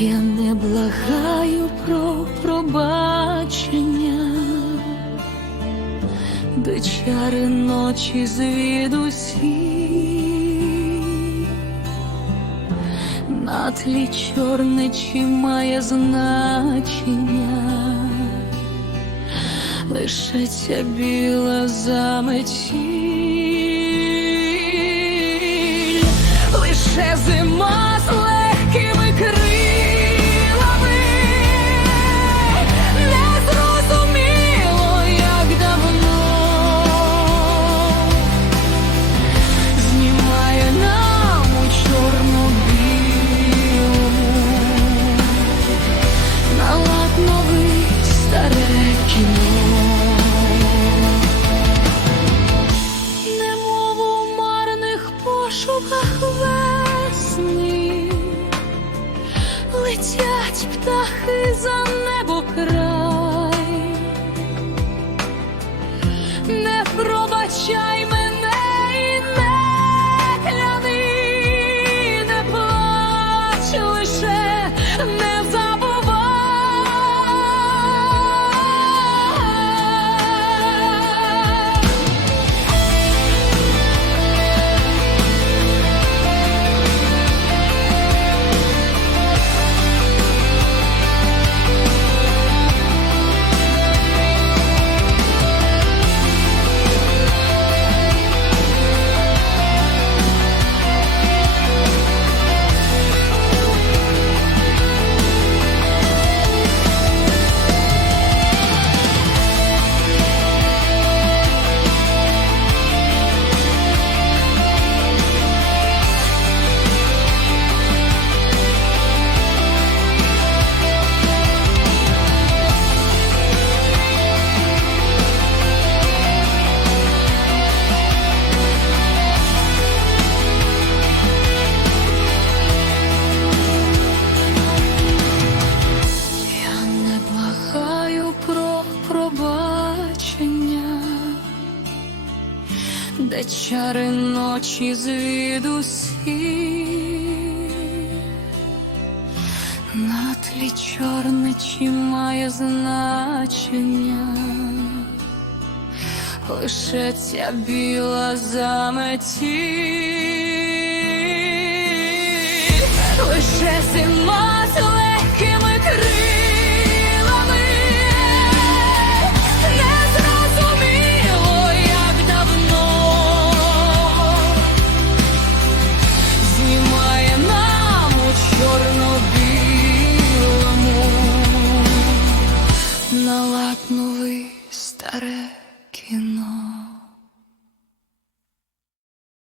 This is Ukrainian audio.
Я не благаю про пробачення, де чари ночі звідусі, на тлі чорне чи має значення, лише ця біла заметіль, лише зима летять птахи за небо край. Не пробачай де чари ночі звідусі, на тлі чорне чи має значення, лише ця біла заметіль, лише зима новий старе кіно.